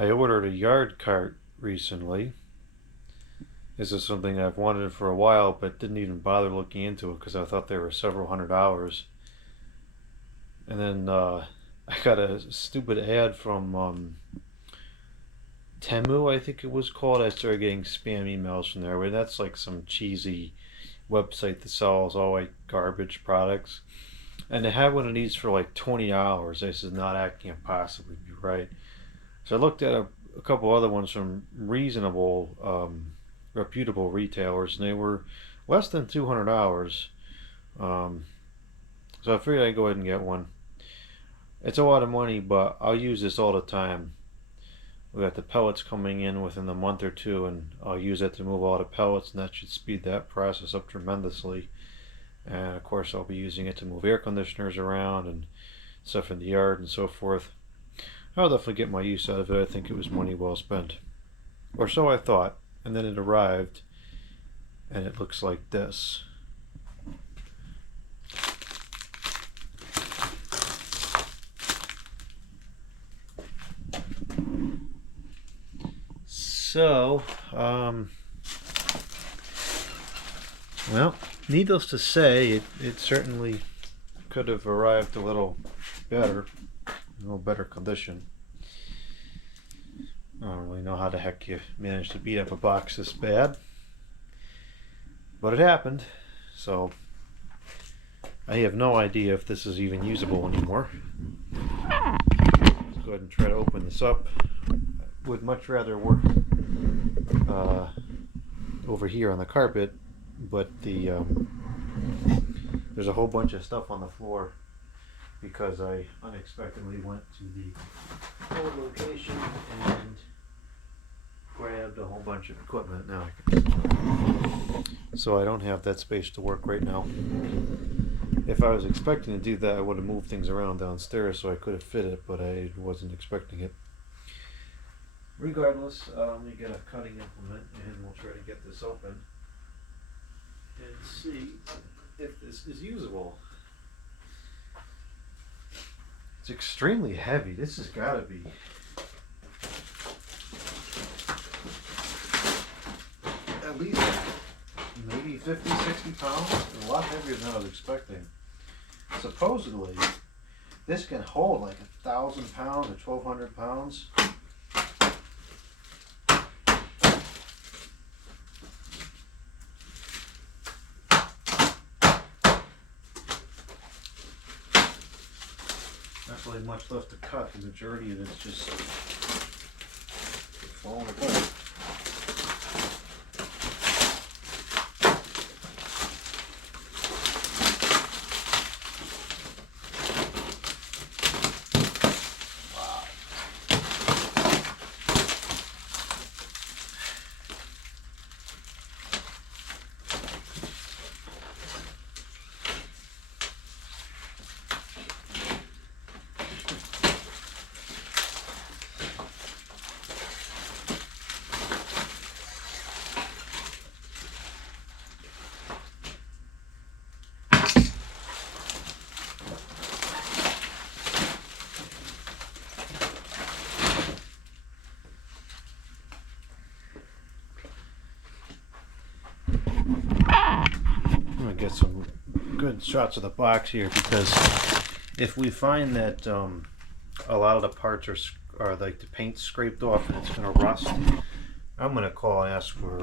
I ordered a yard cart recently. This is something I've wanted for a while, but didn't even bother looking into it because I thought they were several $100s. And then I got a stupid ad from Temu, I think it was called. I started getting spam emails from there. But that's like some cheesy website that sells all like garbage products. And they had one of these for like $20. I said, "Not, that can't possibly be right." So I looked at a couple other ones from reasonable, reputable retailers, and they were less than $200. Um, so I figured I'd go ahead and get one. It's a lot of money, but I'll use this all the time. We got the pellets coming in within a month or two, and I'll use it to move all the pellets, and that should speed that process up tremendously. And of course, I'll be using it to move air conditioners around and stuff in the yard and so forth. I'll definitely get my use out of it. I think it was money well spent. Or so I thought. And then it arrived, and it looks like this. So, well, needless to say, it certainly could have arrived a little better, a little better condition. I don't really know how the heck you managed to beat up a box this bad, but it happened. So I have no idea if this is even usable anymore. Let's go ahead and try to open this up. I would much rather work over here on the carpet, but there's a whole bunch of stuff on the floor because I unexpectedly went to the old location and grabbed a whole bunch of equipment. Now so I don't have that space to work right now. If I was expecting to do that, I would have moved things around downstairs so I could have fit it, but I wasn't expecting it. Regardless, let me get a cutting implement and we'll try to get this open and see if this is usable. It's extremely heavy. This has got to be at least maybe 50, 60 pounds. A lot heavier than I was expecting. Supposedly, this can hold like 1,000 pounds or 1,200 pounds. Not really much left to cut. The majority of it's just falling apart. Get some good shots of the box here, because if we find that a lot of the parts are like the paint scraped off and it's going to rust, I'm going to call and ask for a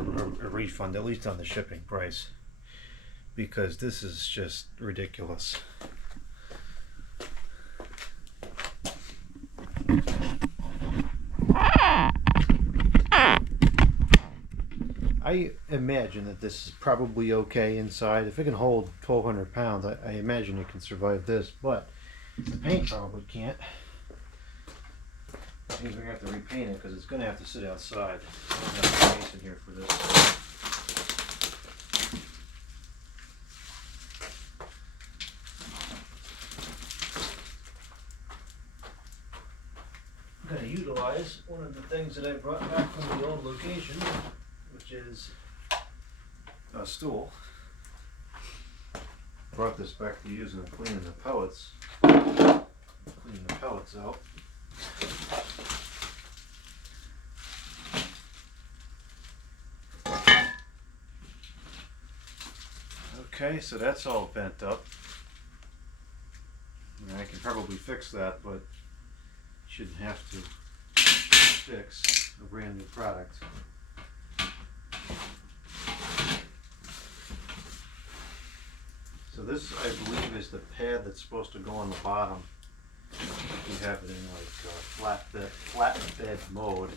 refund, at least on the shipping price, because this is just ridiculous. I imagine that this is probably okay inside. If it can hold 1,200 pounds, I imagine it can survive this, but the paint probably can't. That means we're going to have to repaint it because it's going to have to sit outside. I don't have space in here for this. I'm going to utilize one of the things that I brought back from the old location, which is a stool. Brought this back to use in cleaning the pellets. Cleaning the pellets out. Okay, so that's all bent up. I can probably fix that, but shouldn't have to fix a brand new product. So this, I believe, is the pad that's supposed to go on the bottom. You have it in like flatbed mode.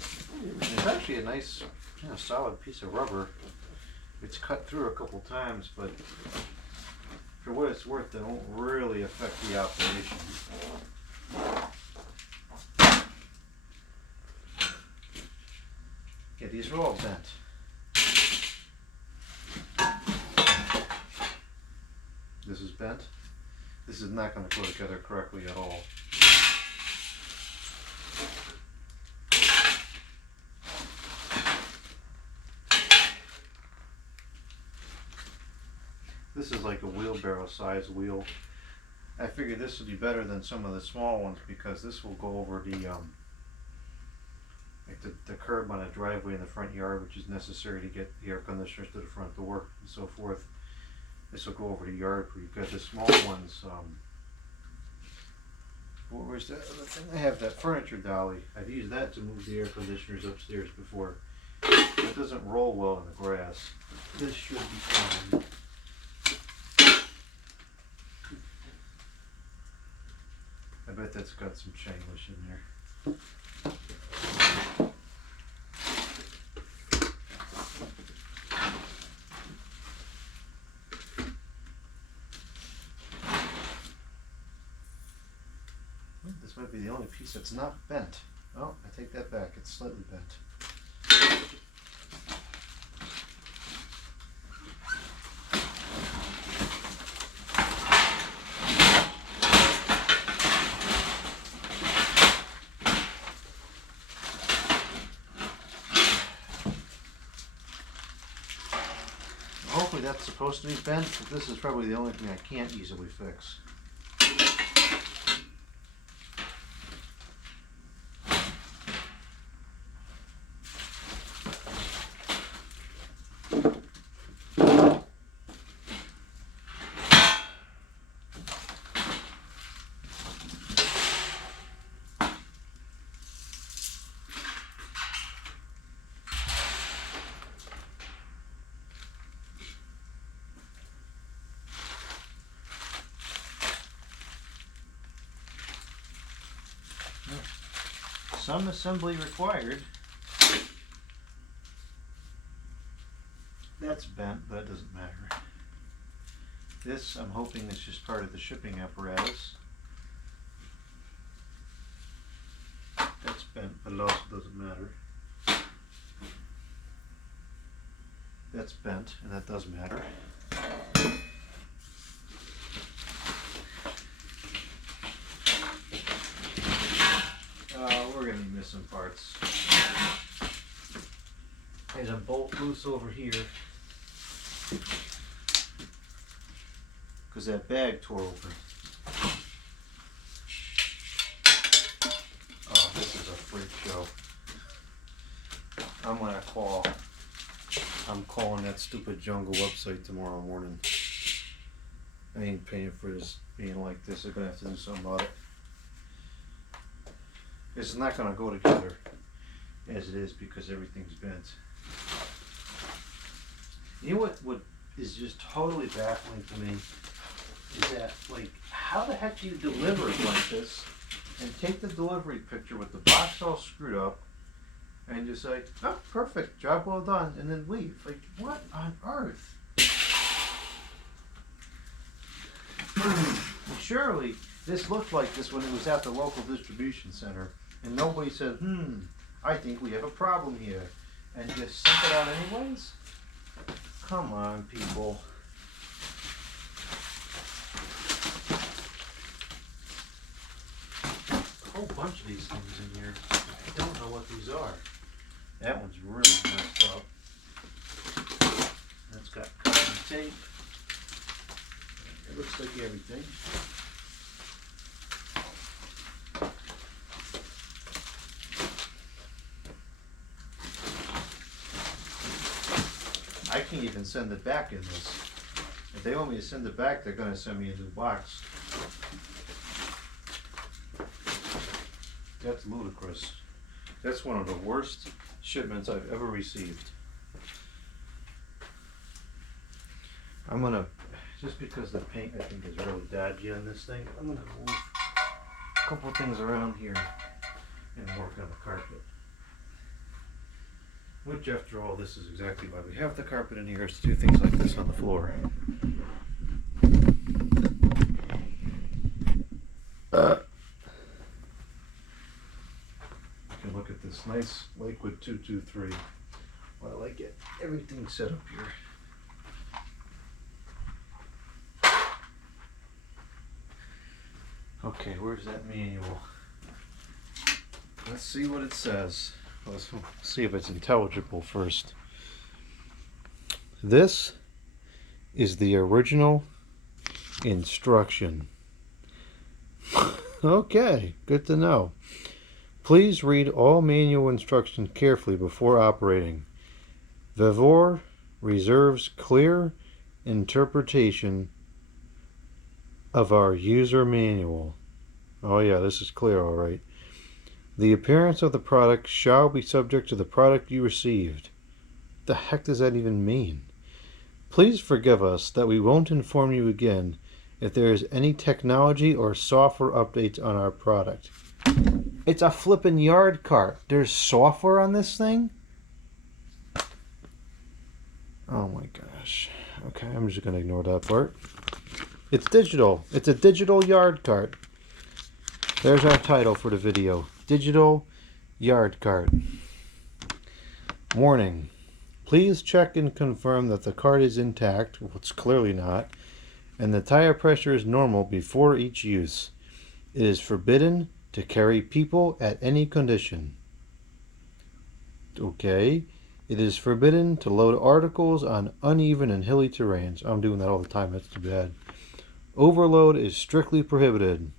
And it's actually a nice, solid piece of rubber. It's cut through a couple times, but for what it's worth, they don't really affect the operation. Yeah, these are all bent. This is bent. This is not going to go together correctly at all. This is like a wheelbarrow size wheel. I figured this would be better than some of the small ones because this will go over the the curb on a driveway in the front yard, which is necessary to get the air conditioners to the front door and so forth. This will go over the yard where you've got the small ones. Where's that other thing? I have that furniture dolly. I've used that to move the air conditioners upstairs before. It doesn't roll well in the grass. This should be fine. I bet that's got some chainless in there. This might be the only piece that's not bent. Oh, I take that back. It's slightly bent. Hopefully that's supposed to be bent, but this is probably the only thing I can't easily fix. Some assembly required. That's bent, but that doesn't matter. This, I'm hoping, is just part of the shipping apparatus. That's bent, but it also doesn't matter. That's bent, and that does matter. We're going to be missing parts. There's a bolt loose over here because that bag tore open. Oh, this is a freak show. I'm calling that stupid jungle website tomorrow morning. I ain't paying for this being like this. They're going to have to do something about it. It's not going to go together as it is because everything's bent. You know what is just totally baffling to me is that, like, how the heck do you deliver it like this and take the delivery picture with the box all screwed up and just say, oh, perfect, job well done, and then leave? Like, what on earth? Surely this looked like this when it was at the local distribution center and nobody said, I think we have a problem here, and just sent it out anyways? Come on, people. A whole bunch of these things in here. I don't know what these are. That one's really messed up. That's got cotton tape. It looks like everything. I can't even send it back in this. If they want me to send it back, they're going to send me a new box. That's ludicrous. That's one of the worst shipments I've ever received. I'm gonna, just because the paint I think is really dodgy on this thing, I'm gonna move a couple things around here and work on the carpet. Which, after all, this is exactly why we have the carpet in here, is to do things like this on the floor. You can look at this nice Lakewood 223 while I get everything set up here. Okay, where's that manual? Let's see what it says. Let's see if it's intelligible first. This is the original instruction. Okay, good to know. Please read all manual instructions carefully before operating. Vevor reserves clear interpretation of our user manual. Oh yeah, this is clear, all right. The appearance of the product shall be subject to the product you received. The heck does that even mean? Please forgive us that we won't inform you again if there is any technology or software updates on our product. It's a flippin' yard cart. There's software on this thing? Oh my gosh. Okay, I'm just gonna ignore that part. It's digital. It's a digital yard cart. There's our title for the video. Digital yard cart. Warning. Please check and confirm that the cart is intact, well, it's clearly not, and the tire pressure is normal before each use. It is forbidden to carry people at any condition. Okay. It is forbidden to load articles on uneven and hilly terrains. I'm doing that all the time. That's too bad. Overload is strictly prohibited.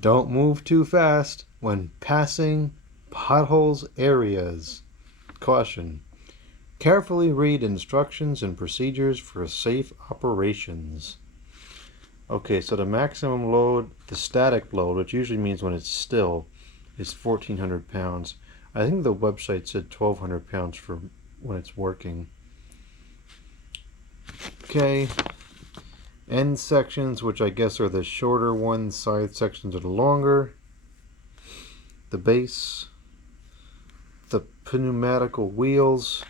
Don't move too fast when passing potholes areas. Caution. Carefully read instructions and procedures for safe operations. Okay, so the maximum load, the static load, which usually means when it's still, is 1,400 pounds. I think the website said 1,200 pounds for when it's working. Okay. End sections, which I guess are the shorter ones, side sections are the longer. The base, the pneumatical wheels,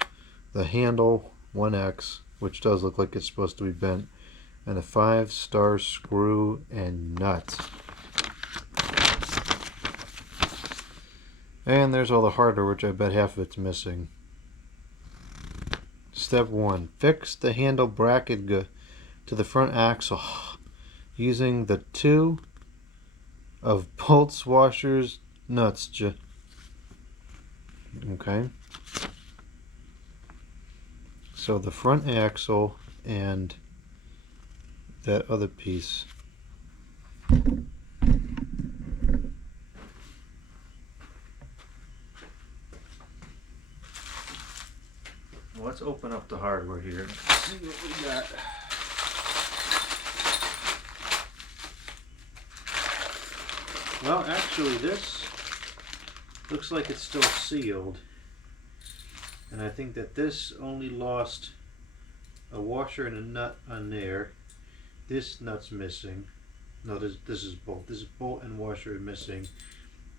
the handle, 1X, which does look like it's supposed to be bent, and a 5-star screw and nut. And there's all the hardware, which I bet half of it's missing. Step 1. Fix the handle bracket to the front axle using the 2 of bolts, washers, nuts. Okay. So the front axle and that other piece. Let's open up the hardware here and see what we got. Well, actually this looks like it's still sealed. And I think that this only lost a washer and a nut on there. This nut's missing. No, this is bolt. This bolt and washer are missing.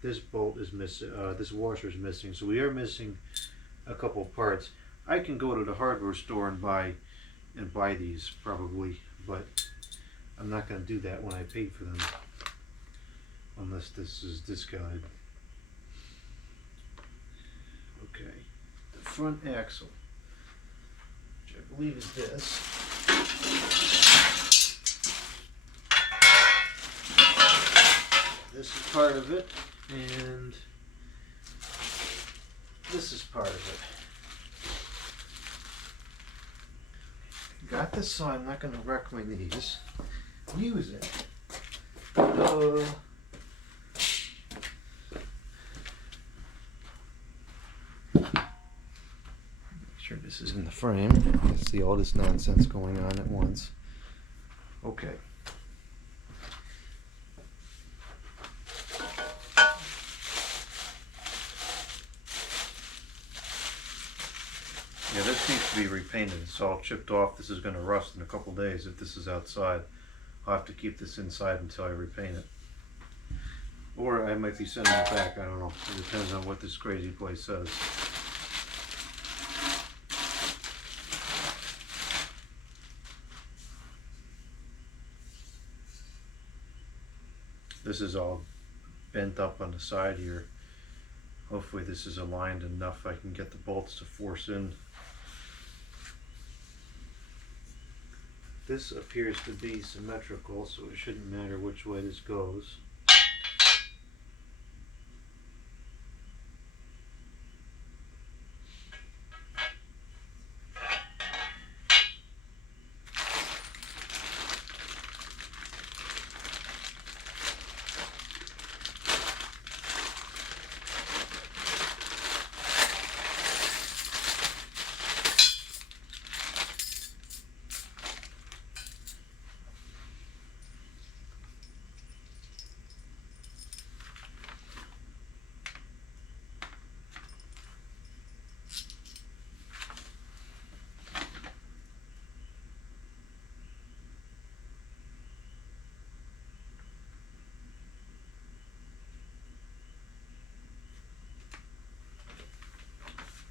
This bolt is missing. This washer is missing. So we are missing a couple parts. I can go to the hardware store and buy these probably, but I'm not going to do that when I paid for them, unless this is discounted. Okay, the front axle, which I believe is this. This is part of it, and this is part of it. Got this, so I'm not going to wreck my knees. Use it. Make sure this this is in the frame. You can see all this nonsense going on at once. Okay. Yeah, this needs to be repainted. It's all chipped off. This is going to rust in a couple days if this is outside. I'll have to keep this inside until I repaint it. Or I might be sending it back. I don't know. It depends on what this crazy place says. This is all bent up on the side here. Hopefully this is aligned enough I can get the bolts to force in. This appears to be symmetrical, so it shouldn't matter which way this goes.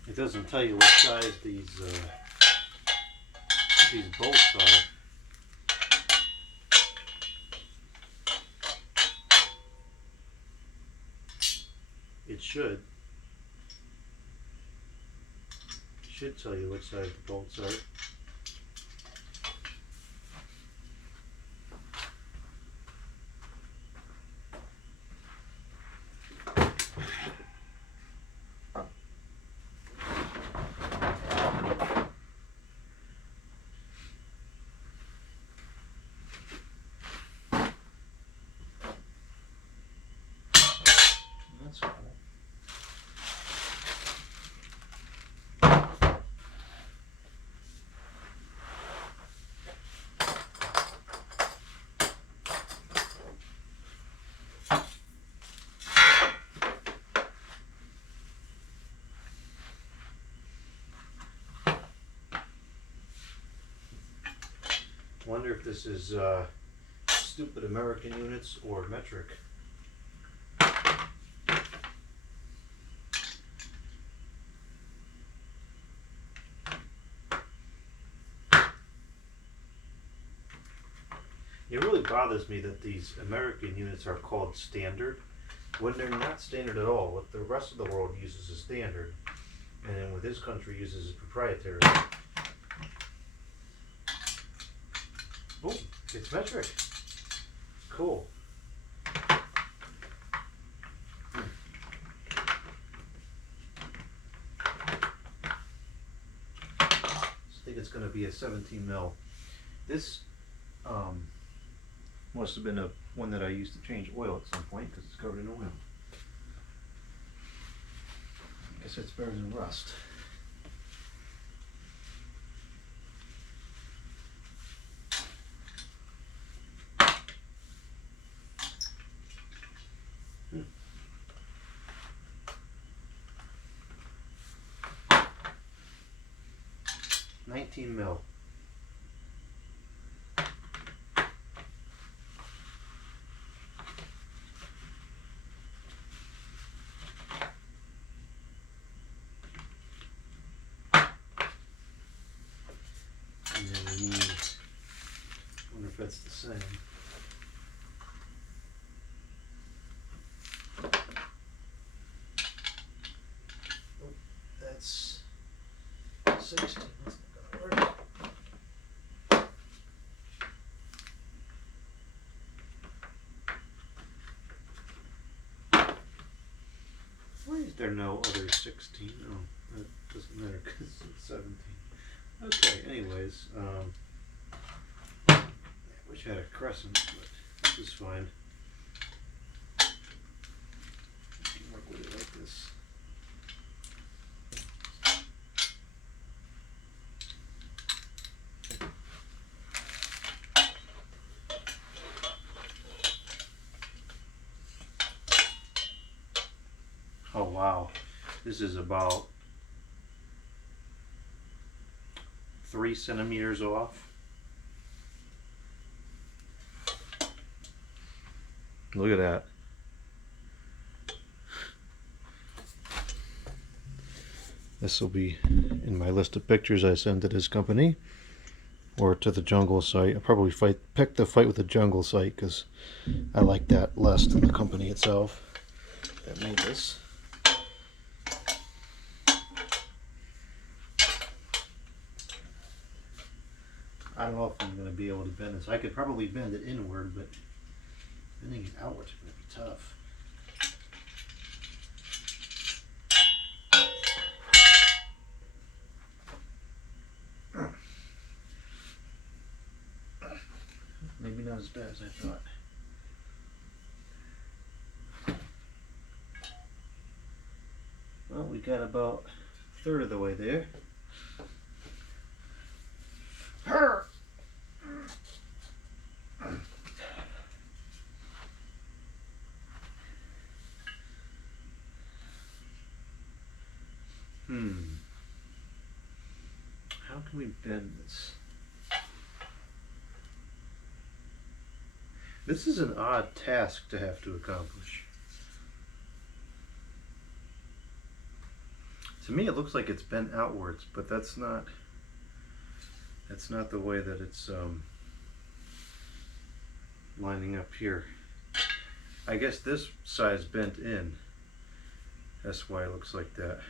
It doesn't tell you what size these bolts are. It should tell you what size the bolts are. That's cool. Wonder if this is stupid American units or metric. It really bothers me that these American units are called standard when they're not standard at all. What the rest of the world uses is standard, and then what this country uses is proprietary. Oh, it's metric. Cool. I think it's going to be a 17 mil. This must have been a one that I used to change oil at some point because it's covered in oil. I guess it's better than rust. Hmm. 19 mil. And then we need, I wonder if that's the same. Oh, that's 16. That's not gonna work. Why is there no other 16? Oh, that doesn't matter because it's 17. Okay, anyways, I wish I had a crescent, but this is fine. I can work with it like this. Oh wow, this is about 3 centimeters off. Look at that. This will be in my list of pictures I send to this company or to the jungle site. I'll probably pick the fight with the jungle site because I like that less than the company itself that made this. I don't know if I'm going to be able to bend this. I could probably bend it inward, but bending it outward is going to be tough. Maybe not as bad as I thought. Well, we got about a third of the way there. How can we bend this? This is an odd task to have to accomplish. To me, it looks like it's bent outwards, but that's not the way that it's lining up here. I guess this side's bent in. That's why it looks like that.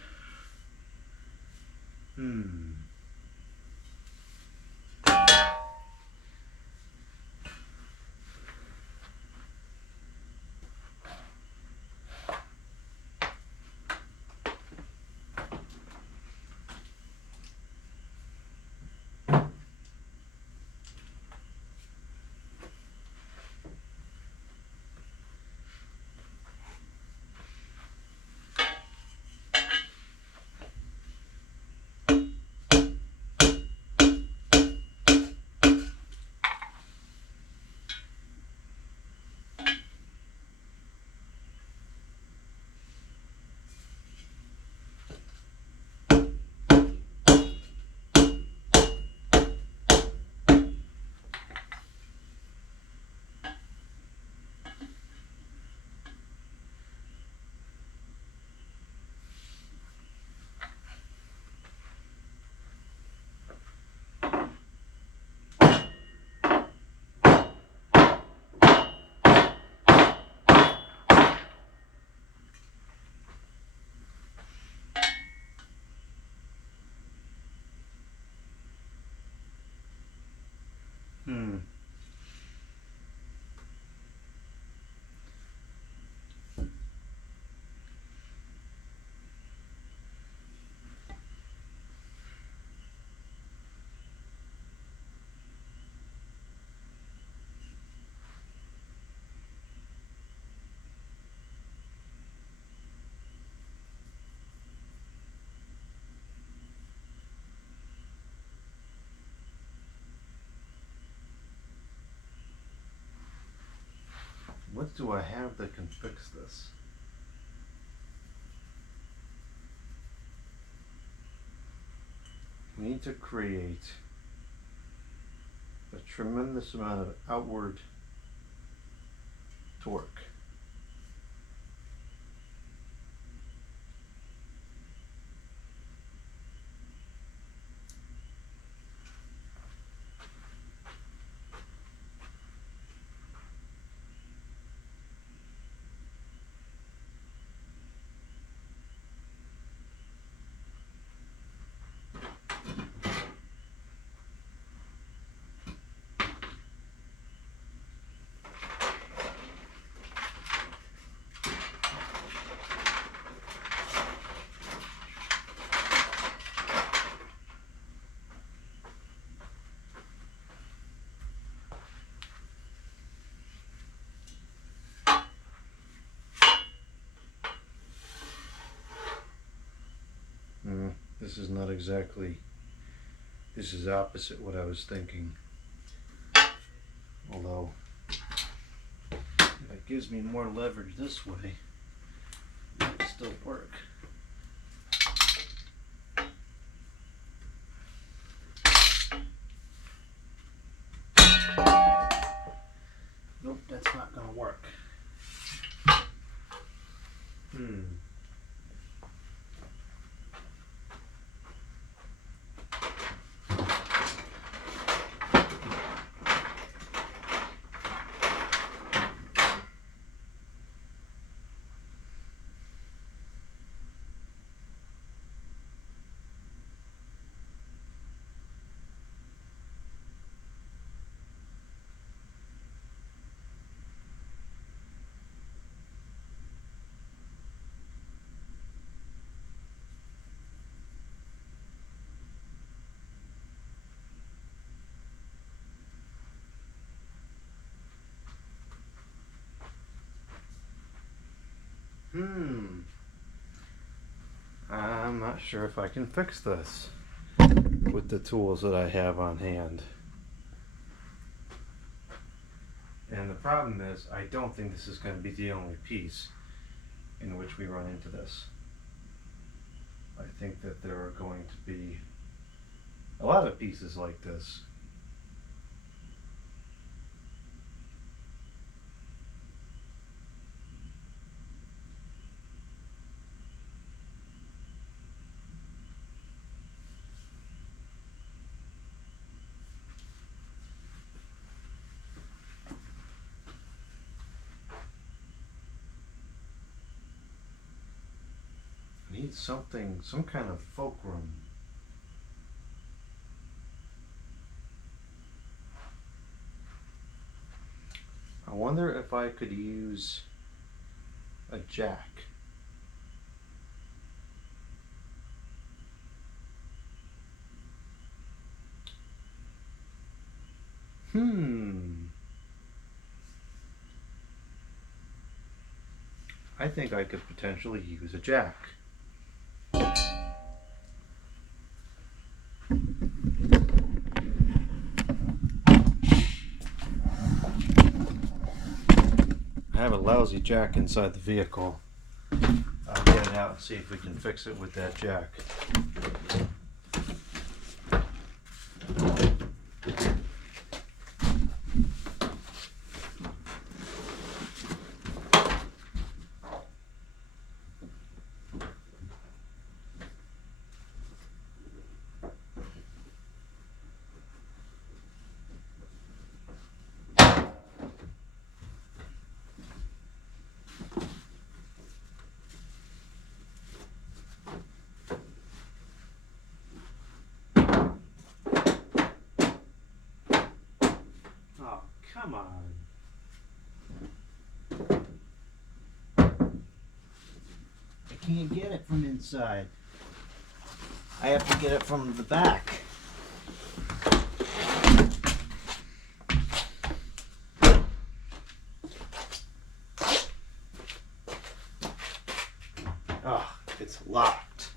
What do I have that can fix this? We need to create a tremendous amount of outward torque. This is not exactly, this is opposite what I was thinking. Although, if it gives me more leverage this way, it's still work. Nope, that's not gonna work. I'm not sure if I can fix this with the tools that I have on hand. And the problem is, I don't think this is going to be the only piece in which we run into this. I think that there are going to be a lot of pieces like this. I need something, some kind of fulcrum. I wonder if I could use a jack. I think I could potentially use a jack. I have a lousy jack inside the vehicle. I'll get it out and see if we can fix it with that jack. Oh, come on. I can't get it from inside. I have to get it from the back. Oh, it's locked.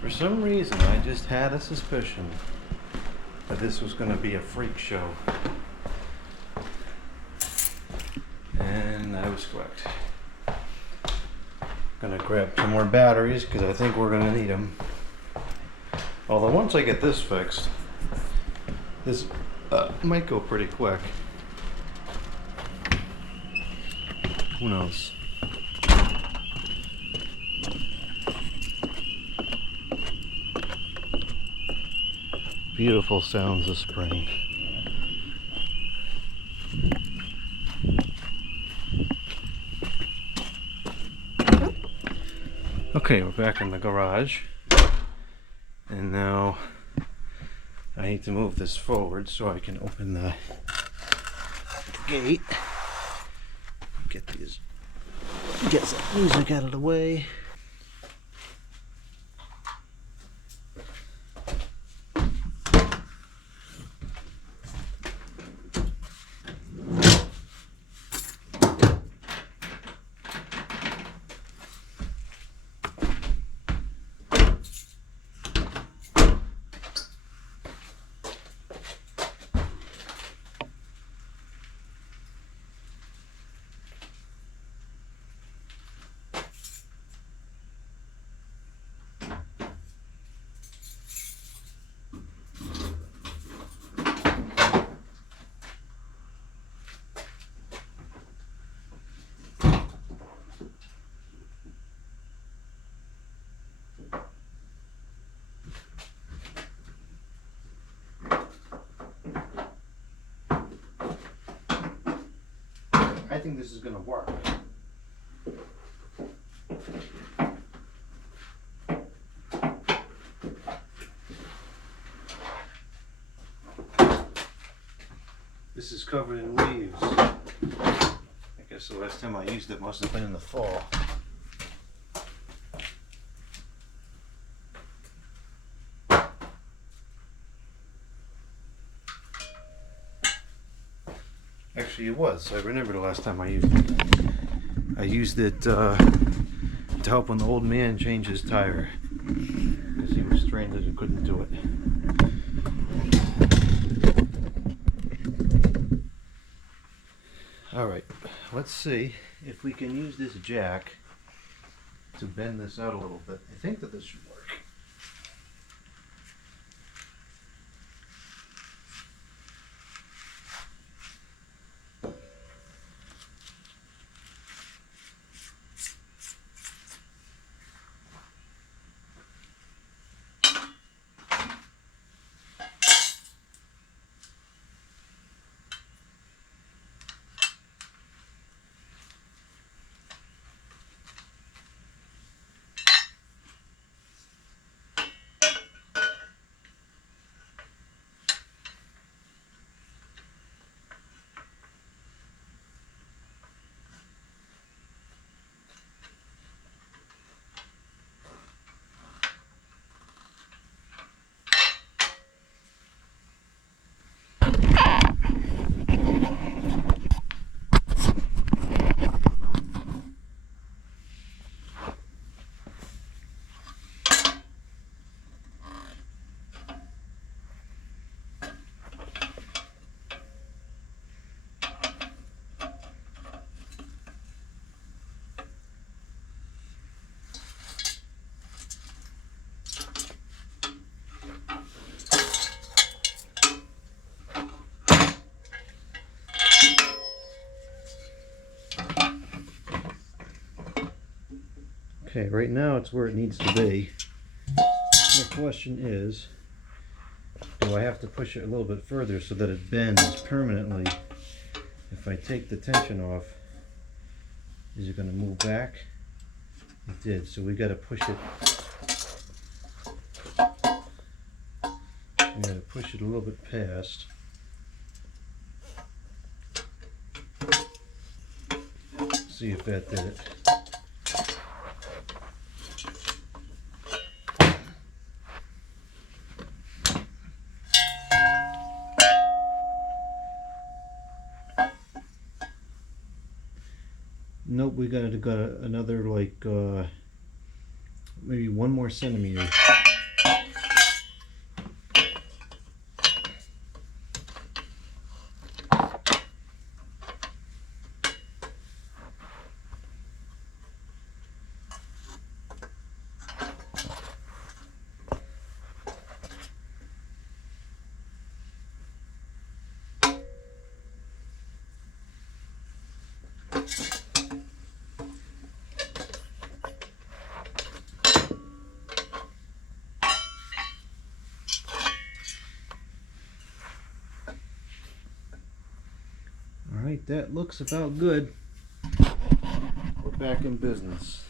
For some reason, I just had a suspicion that this was going to be a freak show. And I was correct. Gonna grab some more batteries because I think we're gonna need them. Although once I get this fixed, this might go pretty quick. Who knows? Beautiful sounds of spring. Okay, we're back in the garage, and now I need to move this forward so I can open the gate. Get some music out of the way. I think this is going to work. This is covered in leaves. I guess the last time I used it must have been in the fall. Actually, it was. I remember the last time I used it. I used it to help an old man change his tire because he was stranded and couldn't do it. Alright, let's see if we can use this jack to bend this out a little bit. I think that this should work. Okay, right now it's where it needs to be. The question is, do I have to push it a little bit further so that it bends permanently? If I take the tension off, is it going to move back? It did, so we got to push it. We got to push it a little bit past. See if that did it. Nope, we got another like maybe 1 more centimeter. Alright, that looks about good. We're back in business.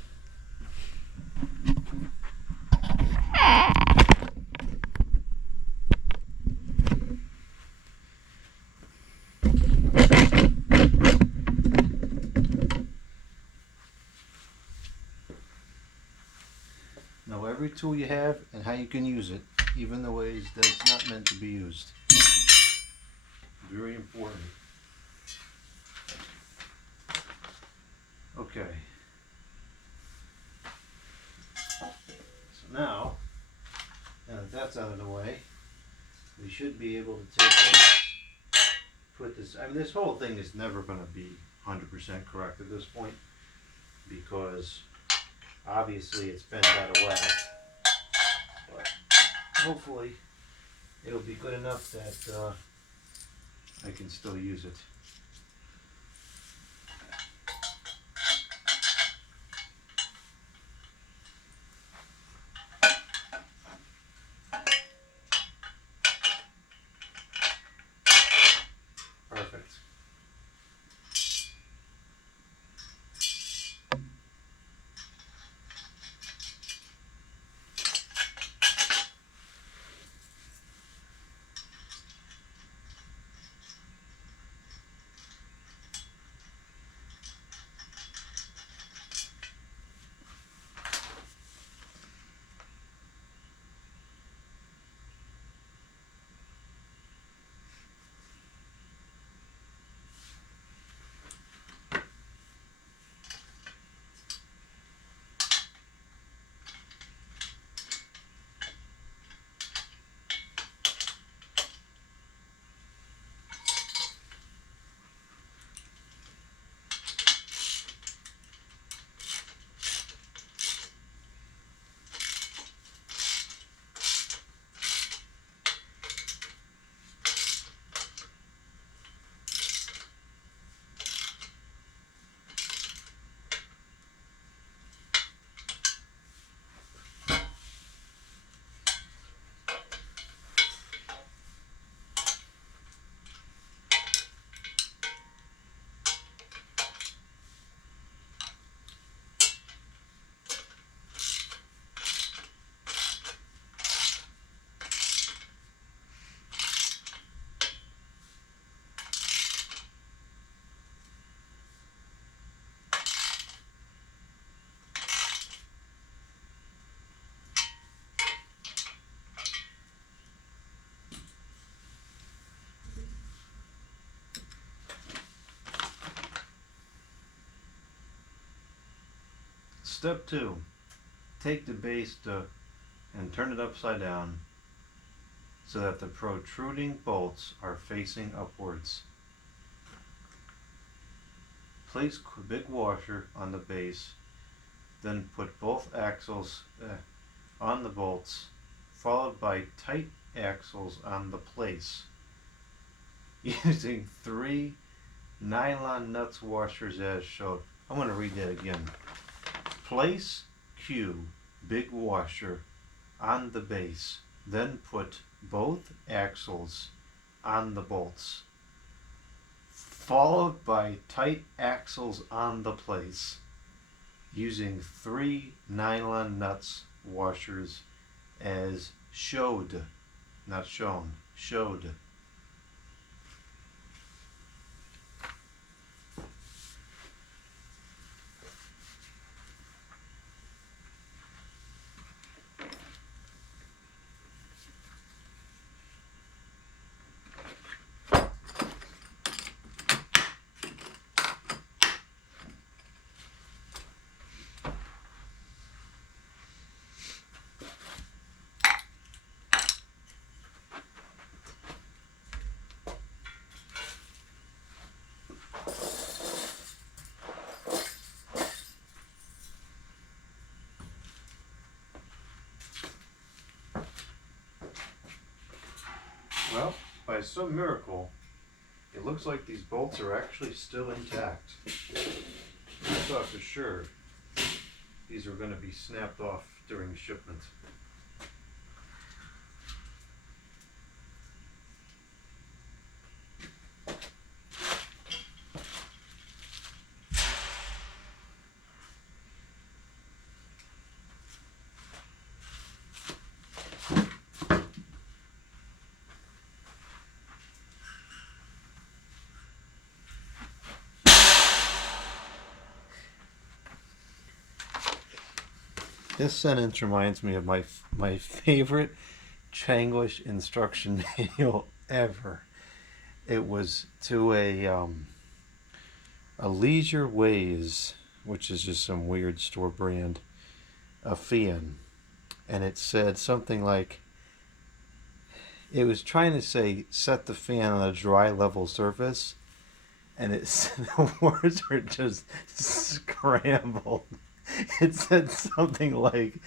tool you have and how you can use it, even the ways that it's not meant to be used. Very important. Okay. So now that that's out of the way, we should be able to take it, put this, I mean this whole thing is never going to be 100% correct at this point because obviously it's bent out of whack, but hopefully it'll be good enough that I can still use it. Perfect. Step 2. Take the base and turn it upside down so that the protruding bolts are facing upwards. Place big washer on the base, then put both axles on the bolts, followed by tight axles on the place. Using 3 nylon nuts washers as shown. I'm going to read that again. Place Q big washer on the base, then put both axles on the bolts, followed by tight axles on the place, using 3 nylon nuts washers as showed, not shown, showed. Well, by some miracle, it looks like these bolts are actually still intact. I thought for sure these were going to be snapped off during shipment. This sentence reminds me of my favorite Chinglish instruction manual ever. It was to a Leisure Ways, which is just some weird store brand, a fan, and it said something like, it was trying to say set the fan on a dry level surface, and the words were just scrambled. It said something like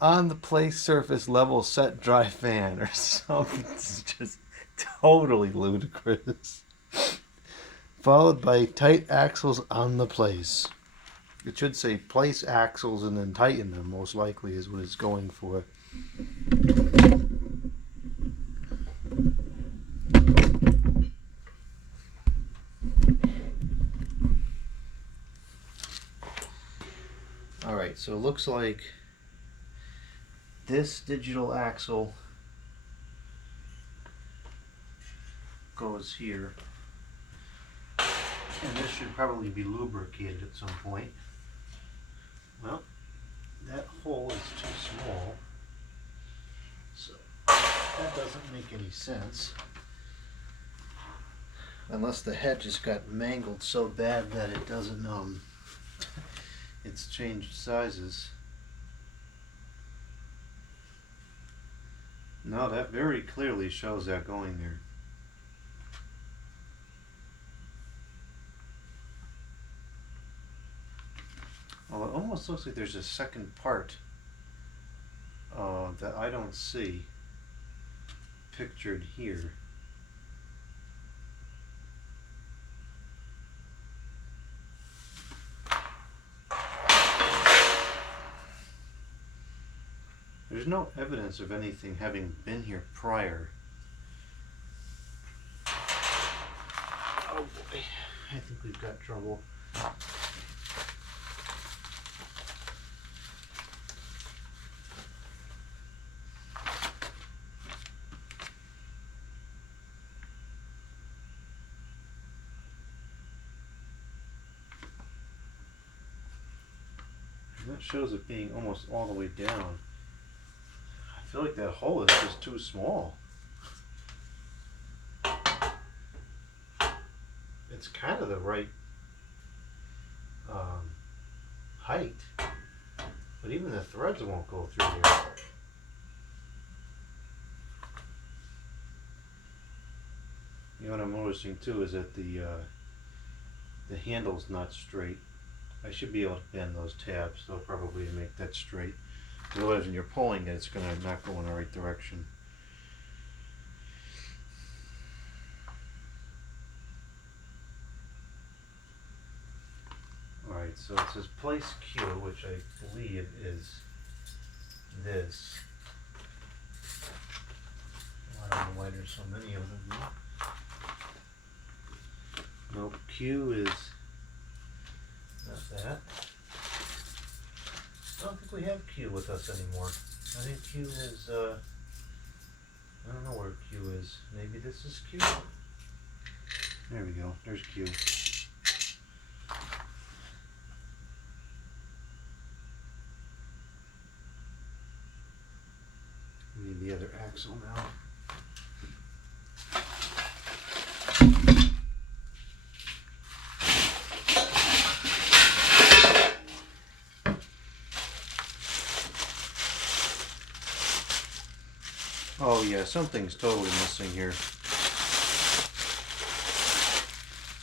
on the place surface level set dry fan or something. It's just totally ludicrous. Followed by tight axles on the place. It should say place axles and then tighten them, most likely is what it's going for. Alright, so it looks like this digital axle goes here, and this should probably be lubricated at some point. Well, that hole is too small, so that doesn't make any sense. Unless the head just got mangled so bad that it doesn't, it's changed sizes. No, that very clearly shows that going there. Well, it almost looks like there's a second part that I don't see pictured here. There's no evidence of anything having been here prior. Oh boy, I think we've got trouble. And that shows it being almost all the way down. I feel like that hole is just too small. It's kind of the right height, but even the threads won't go through here. You know what I'm noticing too is that the handle's not straight. I should be able to bend those tabs though, probably, to make that straight. Otherwise, when you're pulling it, it's going to not go in the right direction. Alright, so it says place Q, which I believe is this. I don't know why there's so many of them. Nope, Q is not that. I don't think we have Q with us anymore. I think Q is, I don't know where Q is. Maybe this is Q? There we go, there's Q. We need the other axle now. Oh yeah, something's totally missing here.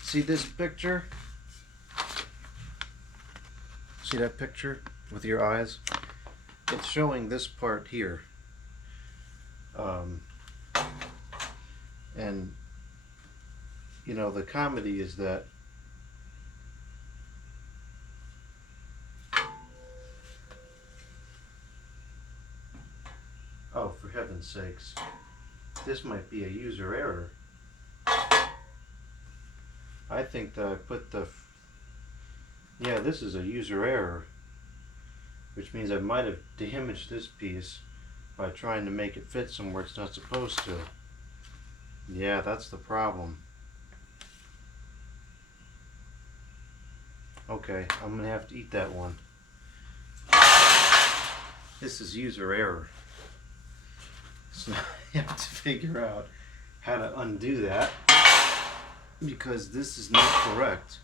See this picture? See that picture with your eyes? It's showing this part here. And you know, the comedy is that oh, for heaven's sakes, this might be a user error. I think that I put the, yeah, this is a user error, which means I might have damaged this piece by trying to make it fit somewhere it's not supposed to. Yeah, that's the problem. Okay, I'm gonna have to eat that one. This is user error. So I have to figure out how to undo that because this is not correct.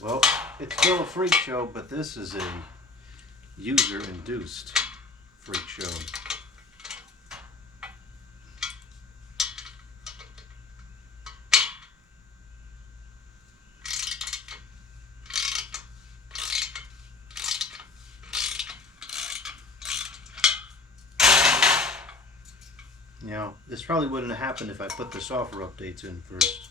Well, it's still a freak show, but this is a user-induced freak show. You know, this probably wouldn't have happened if I put the software updates in first.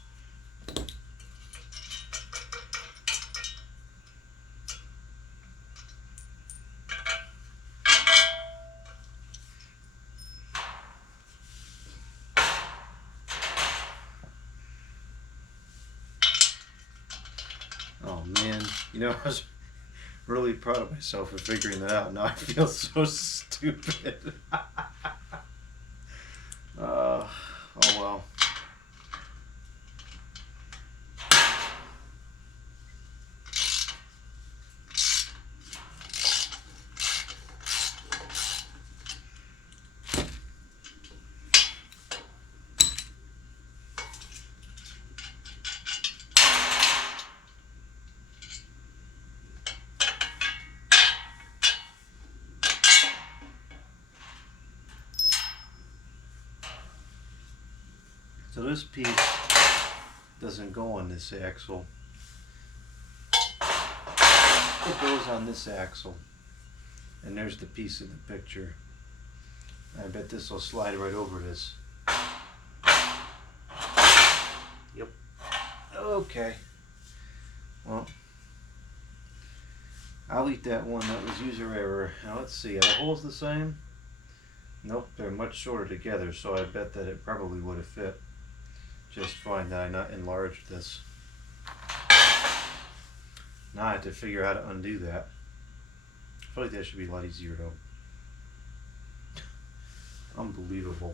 Oh man, you know, I was really proud of myself for figuring that out. Now I feel so stupid. Oh well. So this piece doesn't go on this axle. It goes on this axle. And there's the piece in the picture. I bet this will slide right over this. Yep. Okay. Well, I'll eat that one. That was user error. Now let's see. Are the holes the same? Nope, they're much shorter together, so I bet that it probably would have fit just fine that I not enlarged this. Now I have to figure out how to undo that. I feel like that should be a lot easier though. Unbelievable.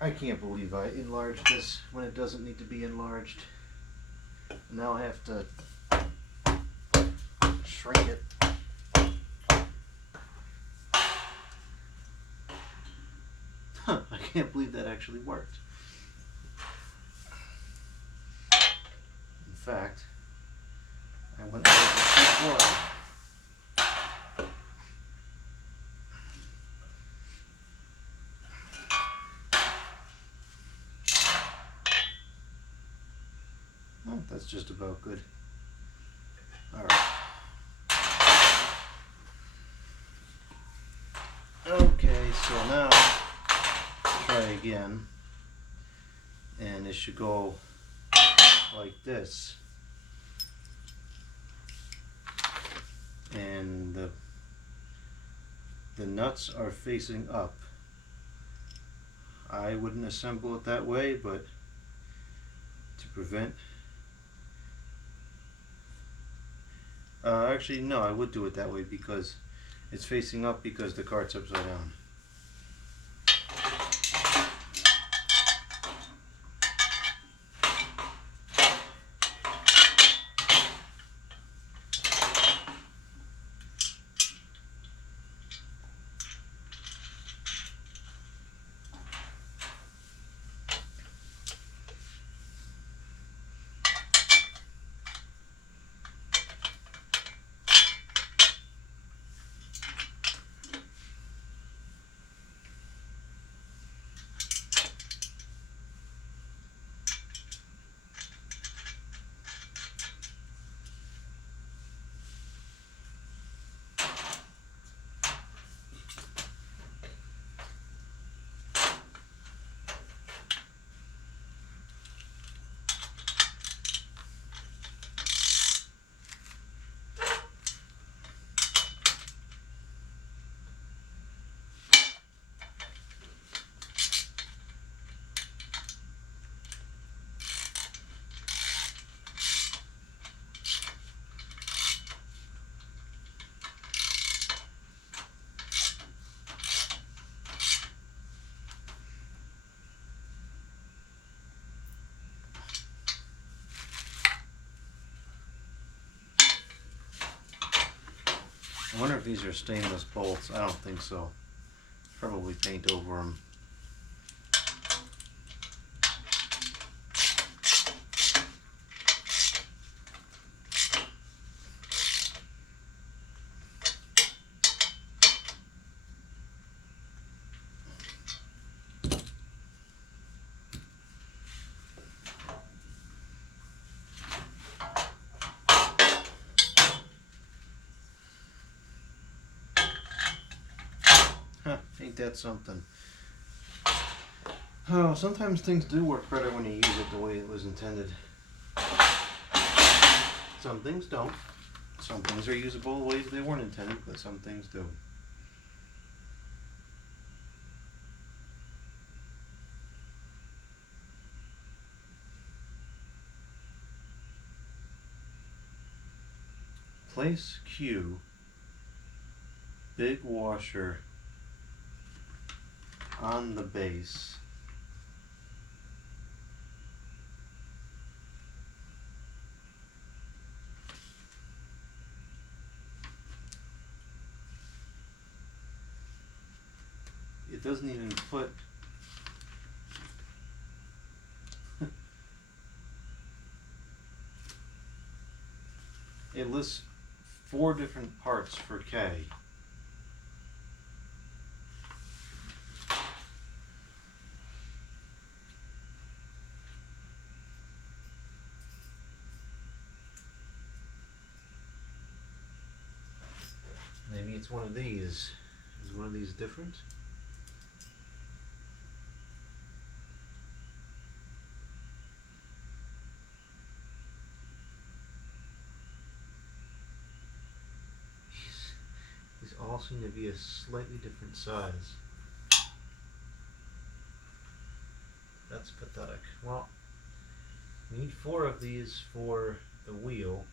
I can't believe I enlarged this when it doesn't need to be enlarged. Now I have to shrink it. Huh, I can't believe that actually worked. In fact, I went over too far. Oh, that's just about good. All right. Okay, so now try again, and it should go like this, and the nuts are facing up. I wouldn't assemble it that way, but to prevent actually no, I would do it that way because it's facing up because the cart's upside down. I wonder if these are stainless bolts. I don't think so. Probably paint over them. Huh, ain't that something? Oh, sometimes things do work better when you use it the way it was intended. Some things don't. Some things are usable the ways they weren't intended, but some things do. Place Q, big washer on the base. It doesn't even put it lists 4 different parts for K. Maybe it's one of these. Is one of these different? These all seem to be a slightly different size. That's pathetic. Well, we need 4 of these for the wheel.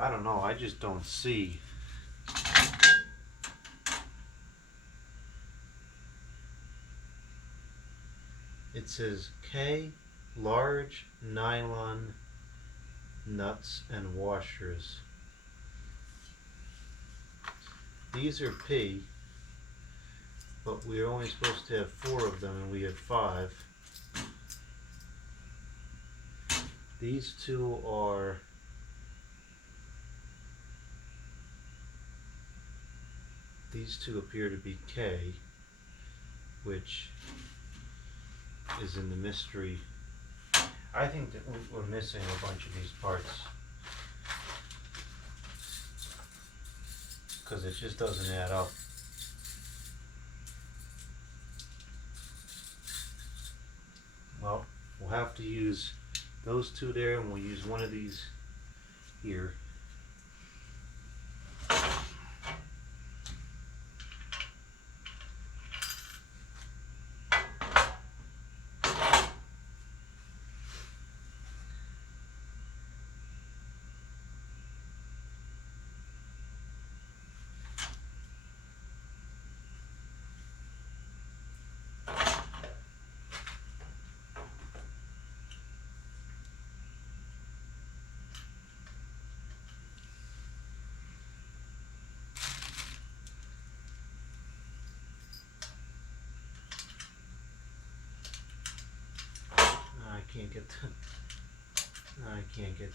I don't know, I just don't see. It says K, large nylon nuts and washers. These are P, but we're only supposed to have 4 of them and we have 5. These 2 are appear to be K, which is in the mystery. I think that we're missing a bunch of these parts because it just doesn't add up. Well, we'll have to use those 2 there, and we'll use one of these here. I can't get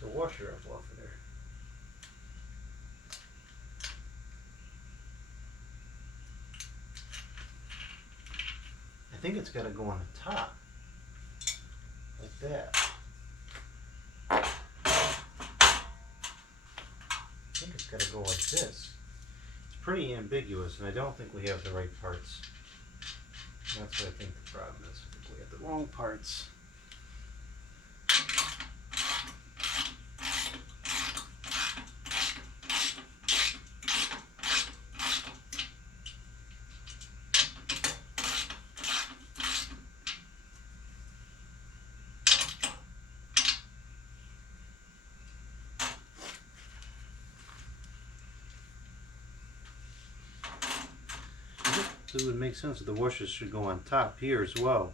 the washer up off of there. I think it's got to go on the top, like that. I think it's got to go like this. It's pretty ambiguous, and I don't think we have the right parts. That's what I think the problem is. I think we have the wrong parts. actually would make sense that the washers should go on top here as well.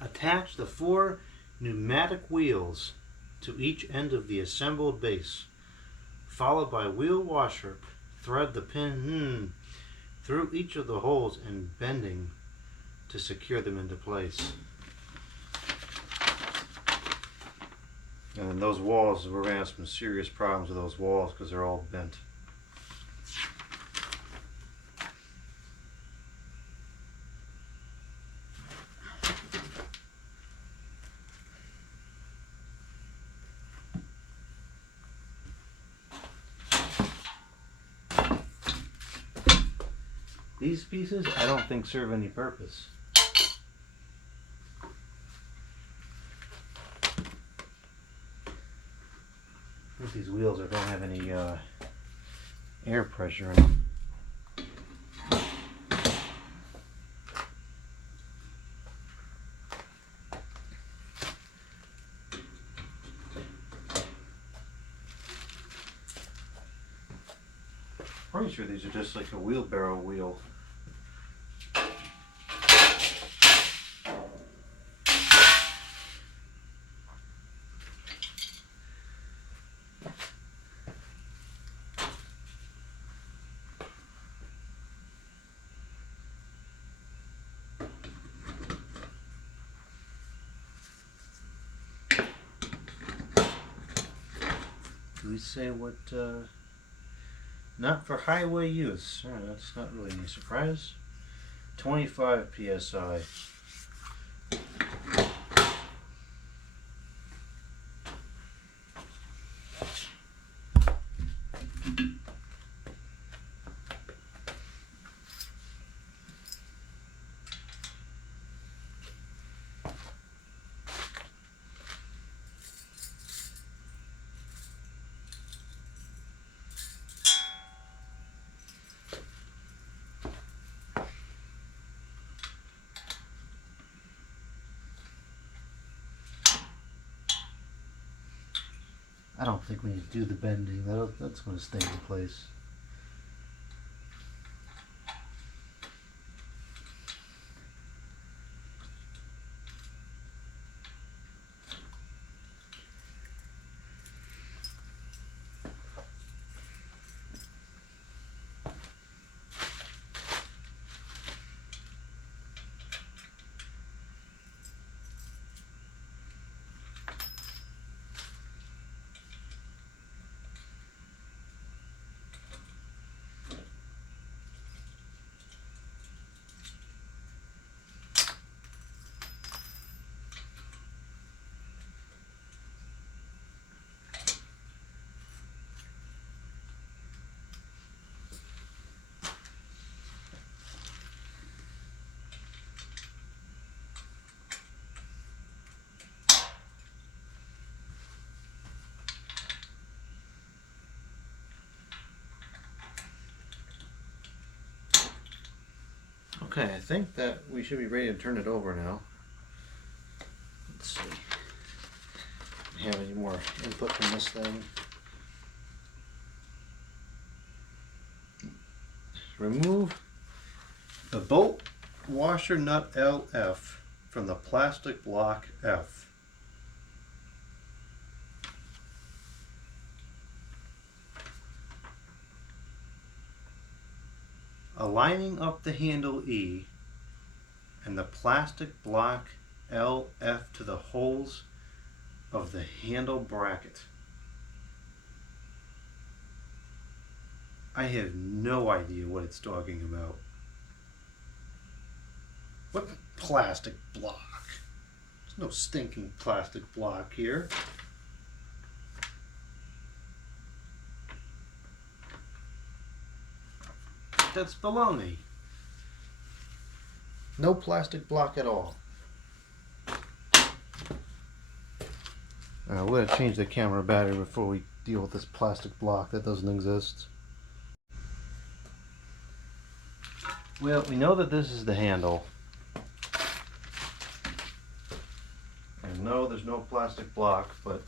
Attach the 4 pneumatic wheels to each end of the assembled base, followed by wheel washer. Thread the pin through each of the holes and bending to secure them into place. And then those walls, we're going to have some serious problems with those walls because they're all bent. These pieces, I don't think serve any purpose. I think these wheels don't have any air pressure in them. Pretty sure these are just like a wheelbarrow wheel. Do we say what? Not for highway use. Oh, that's not really any surprise. 25 psi. I don't think we need to do the bending. That's going to stay in place. Okay, I think that we should be ready to turn it over now. Let's see. Do we have any more input from this thing? Remove the bolt washer nut LF from the plastic block F. aligning up the handle E and the plastic block LF to the holes of the handle bracket. I have no idea what it's talking about. What plastic block? There's no stinking plastic block here. That's baloney. No plastic block at all. We're going to change the camera battery before we deal with this plastic block that doesn't exist. Well, we know that this is the handle. And no, there's no plastic block, but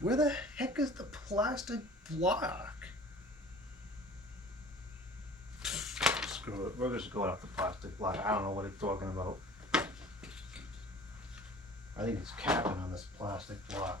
Where the heck is the plastic block? screw it. We're just going off the plastic block. I don't know what it's talking about. I think it's capping on this plastic block.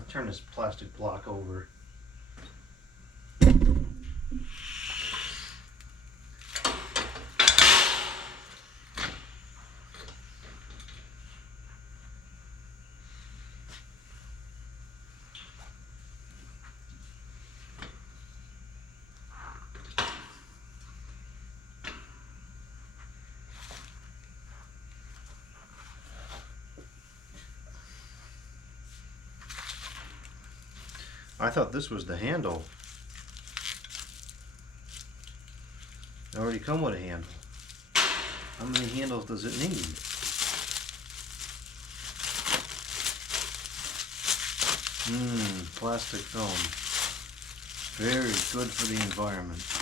Let's turn this plastic block over. I thought this was the handle. It already come with a handle. How many handles does it need? Plastic film. Very good for the environment.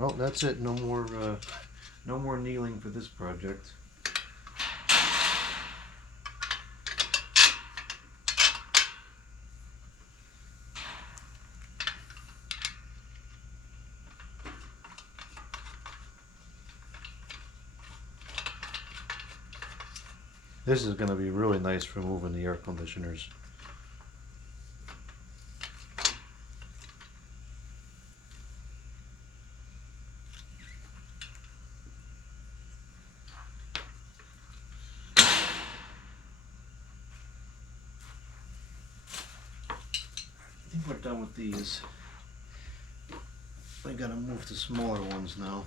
Well, that's it. No more kneeling for this project. This is going to be really nice for moving the air conditioners. I think we're done with these. I gotta move to smaller ones now.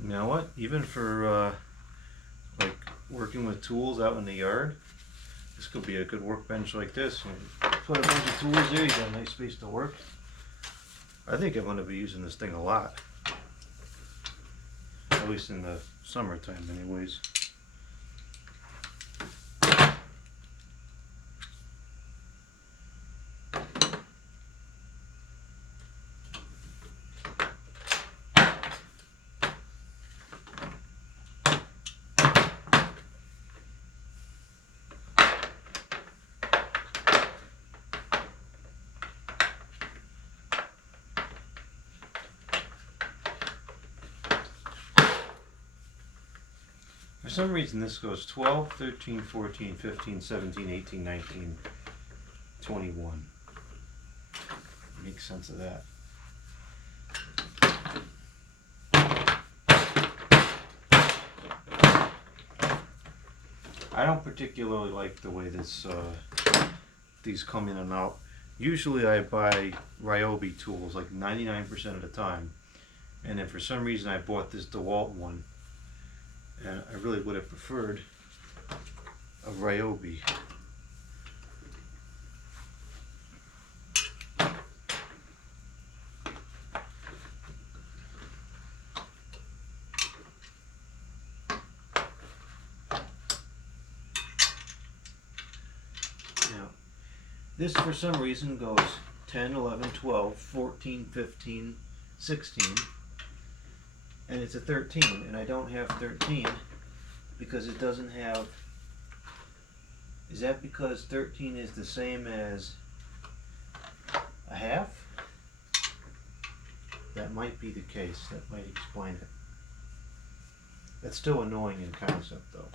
You know what? Even for like working with tools out in the yard, this could be a good workbench like this. You put a bunch of tools there, you got a nice space to work. I think I'm going to be using this thing a lot. At least in the summertime anyways. For some reason this goes 12, 13, 14, 15, 17, 18, 19, 21. Makes sense of that. I don't particularly like the way this these come in and out. Usually I buy Ryobi tools like 99% of the time, and then for some reason I bought this DeWalt one, and I really would have preferred a Ryobi. This for some reason goes 10, 11, 12, 14, 15, 16, and it's a 13, and I don't have 13 because it doesn't have. Is that because 13 is the same as a half? That might be the case. That might explain it. That's still annoying in concept though.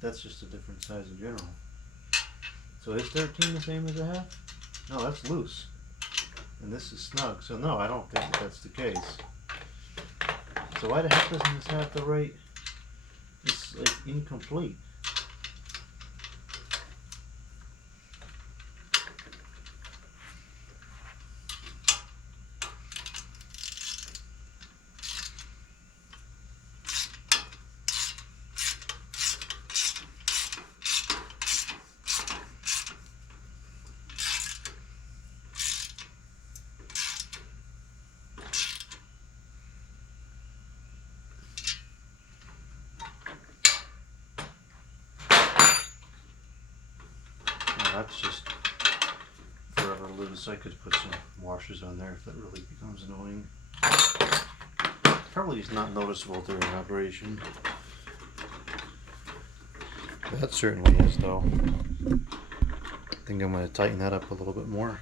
That's just a different size in general. So is 13 the same as a half? No, that's loose. And this is snug. So no, I don't think that that's the case. So why the heck doesn't this have the right? It's like incomplete. That's just forever loose. I could put some washers on there if that really becomes annoying. Probably is not noticeable during operation. That certainly is though. I think I'm going to tighten that up a little bit more.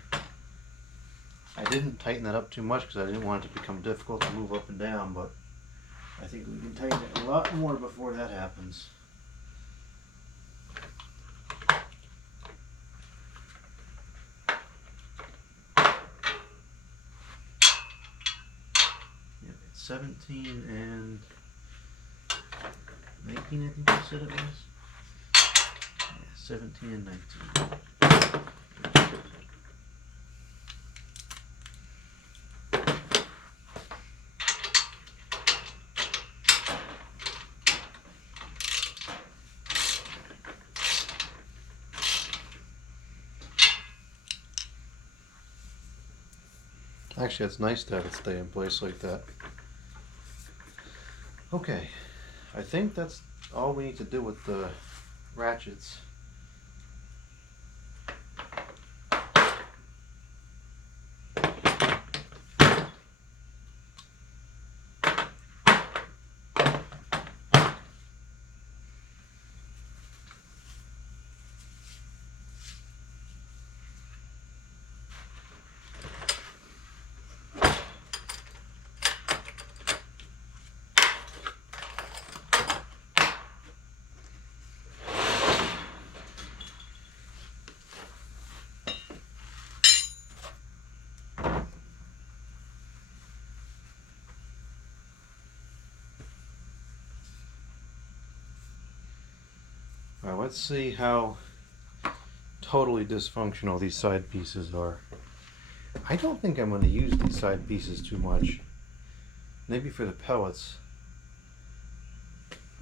I didn't tighten that up too much because I didn't want it to become difficult to move up and down, but I think we can tighten it a lot more before that happens. Yep, it's 17 and 19, I think you said it was. Yeah, 17 and 19. Actually, it's nice to have it stay in place like that. Okay, I think that's all we need to do with the ratchets. Alright, let's see how totally dysfunctional these side pieces are. I don't think I'm going to use these side pieces too much. Maybe for the pellets.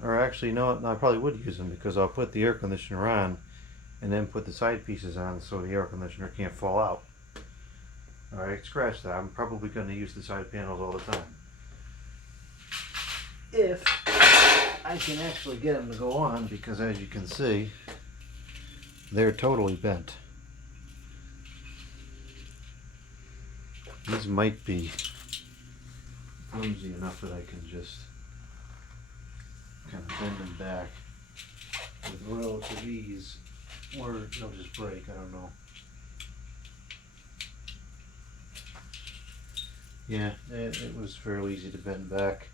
Or actually, no, I probably would use them because I'll put the air conditioner on and then put the side pieces on so the air conditioner can't fall out. Alright, scratch that. I'm probably going to use the side panels all the time. If I can actually get them to go on, because as you can see, they're totally bent. These might be flimsy enough that I can just kind of bend them back with relative ease, or they'll just break, I don't know. Yeah, it was fairly easy to bend back.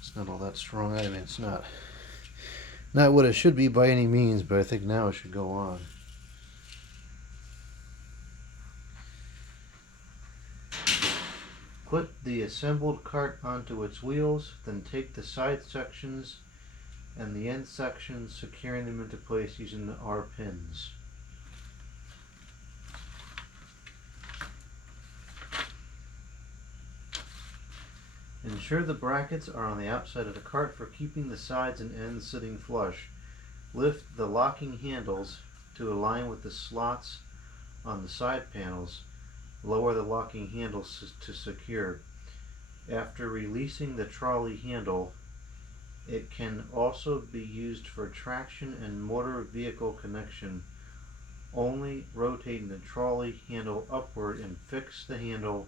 It's not all that strong. I mean, it's not what it should be by any means, but I think now it should go on. Put the assembled cart onto its wheels, then take the side sections and the end sections, securing them into place using the R pins. Ensure the brackets are on the outside of the cart for keeping the sides and ends sitting flush. Lift the locking handles to align with the slots on the side panels. Lower the locking handles to secure. After releasing the trolley handle, it can also be used for traction and motor vehicle connection. Only rotating the trolley handle upward and fix the handle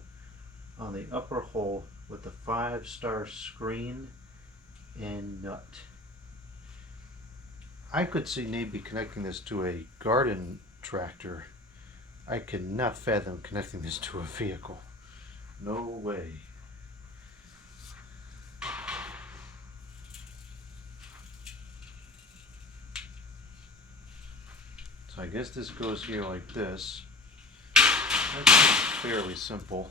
on the upper hole with the 5-star screen and nut. I could see maybe connecting this to a garden tractor. I could not fathom connecting this to a vehicle. No way. So I guess this goes here like this. That's fairly simple.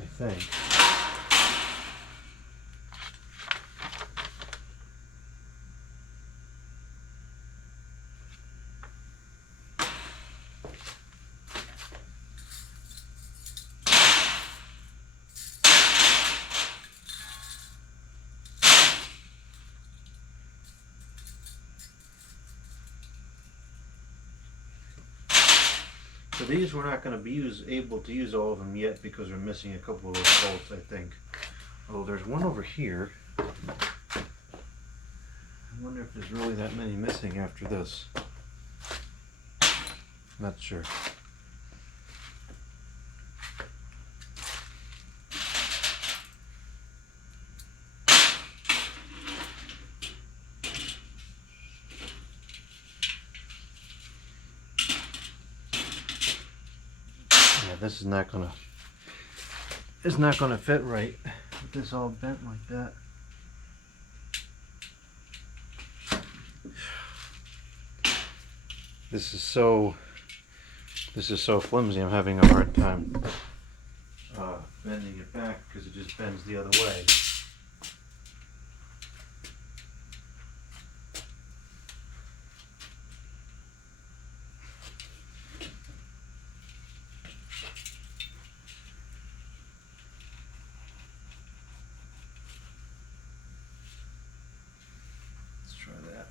I think. So these we're not going to be able to use all of them yet because we're missing a couple of those bolts, I think. Oh, there's one over here. I wonder if there's really that many missing after this. Not sure. Yeah, this is not gonna fit right with this all bent like that. This is so flimsy. I'm having a hard time bending it back because it just bends the other way. Let's try that.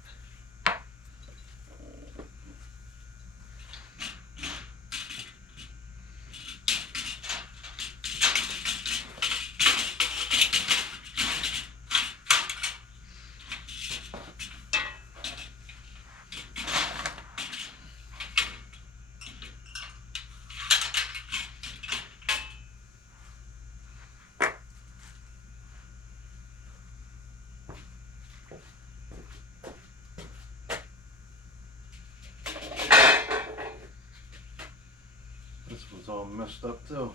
messed up too.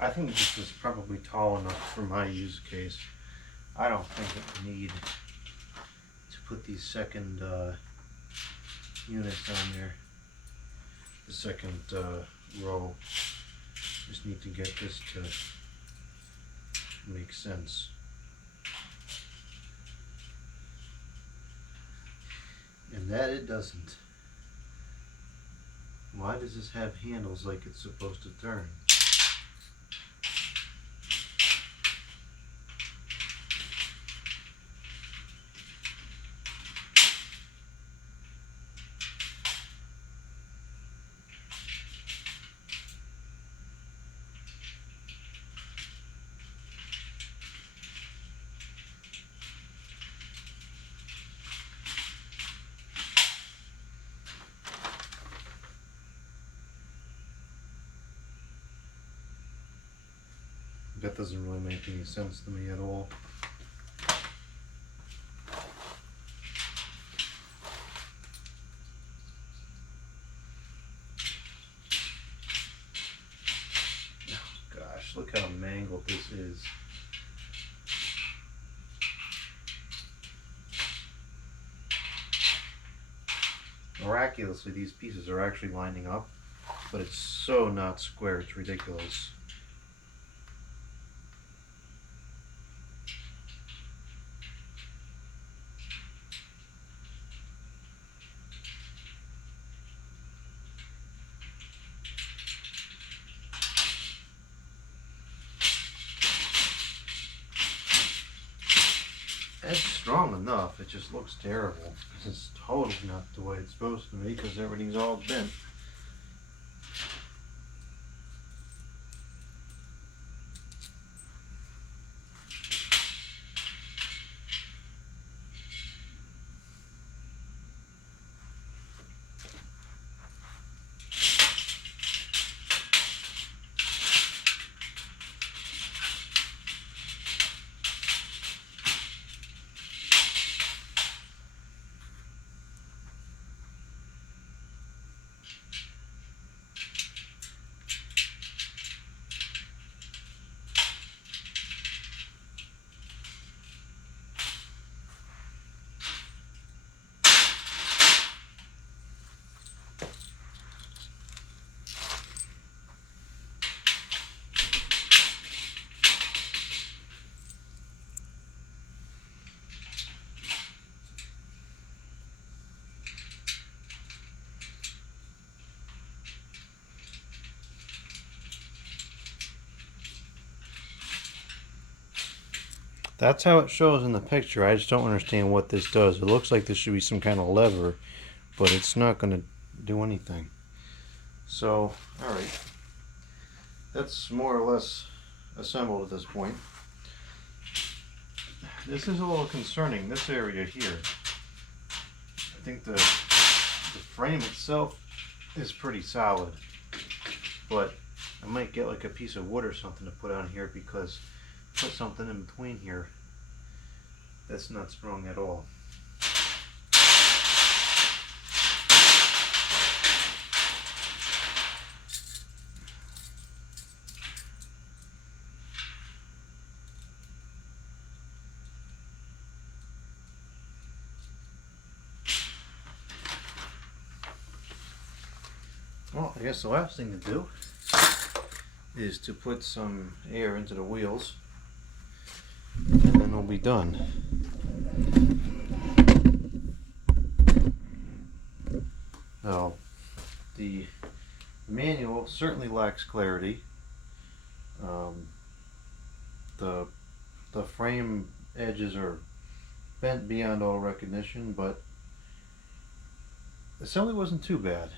I think this is probably tall enough for my use case. I don't think it would need to put these second units on there. The second row. Just need to get this to make sense. And that it doesn't. Why does this have handles like it's supposed to turn? That doesn't really make any sense to me at all. Oh, gosh, look how mangled this is. Miraculously, these pieces are actually lining up, but it's so not square, it's ridiculous. It's strong enough, it just looks terrible. It's totally not the way it's supposed to be because everything's all bent. That's how it shows in the picture. I just don't understand what this does. It looks like this should be some kind of lever, but it's not going to do anything. So, alright. That's more or less assembled at this point. This is a little concerning, this area here. I think the frame itself is pretty solid, but I might get like a piece of wood or something to put on here, because put something in between here that's not strong at all. Well, I guess the last thing to do is to put some air into the wheels, and then we'll be done. Now, the manual certainly lacks clarity. The frame edges are bent beyond all recognition, but the assembly wasn't too bad.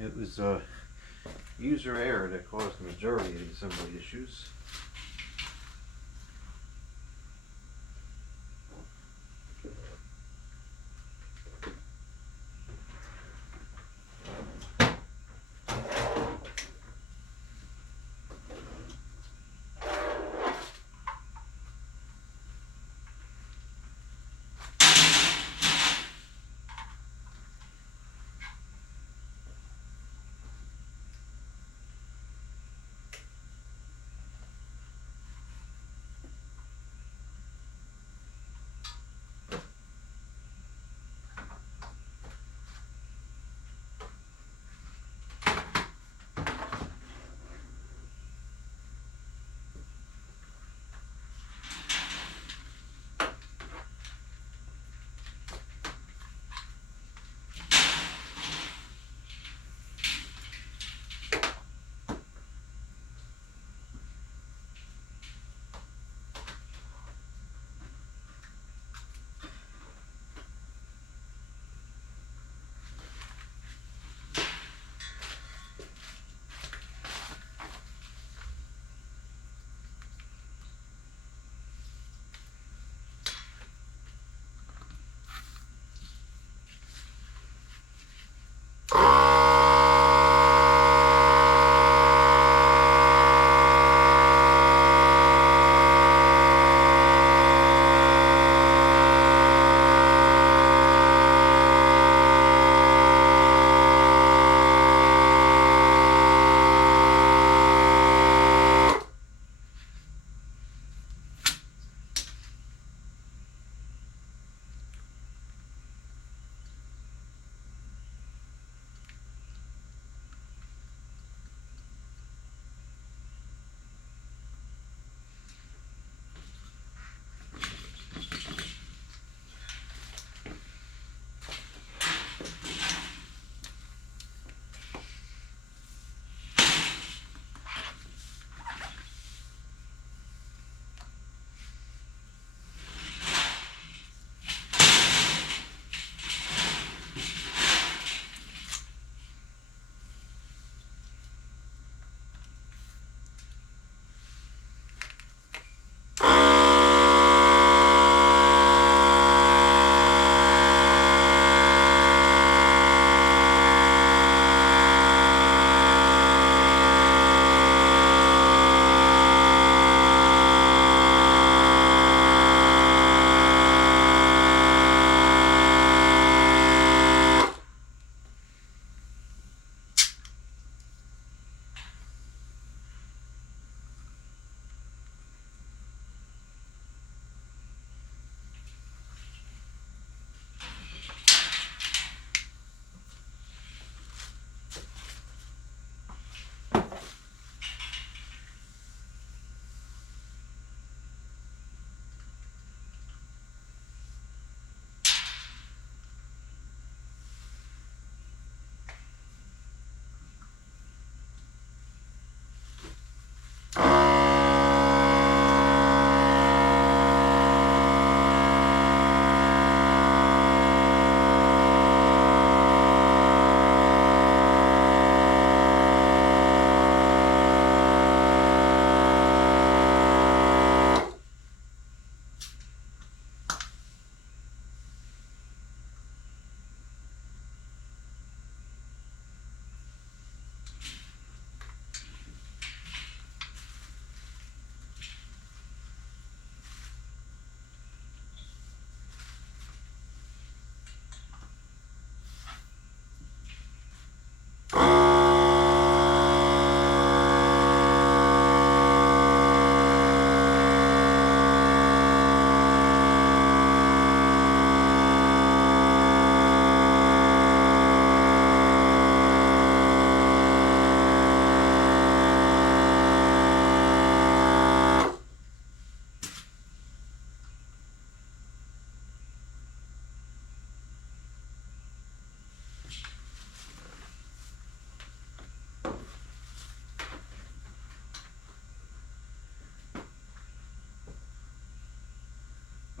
It was user error that caused the majority of the assembly issues.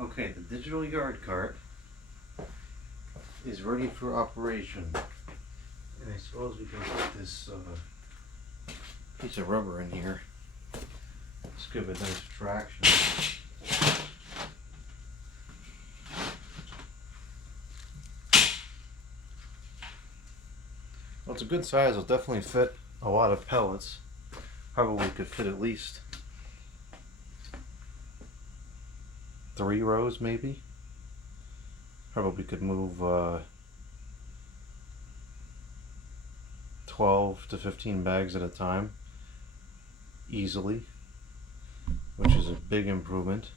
Okay, the digital yard cart is ready for operation. And I suppose we can put this piece of rubber in here. Let's give it a nice traction. Well, it's a good size. It'll definitely fit a lot of pellets. Probably could fit at least 3 rows, maybe. Probably could move 12 to 15 bags at a time easily, which is a big improvement.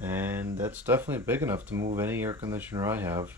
And that's definitely big enough to move any air conditioner I have.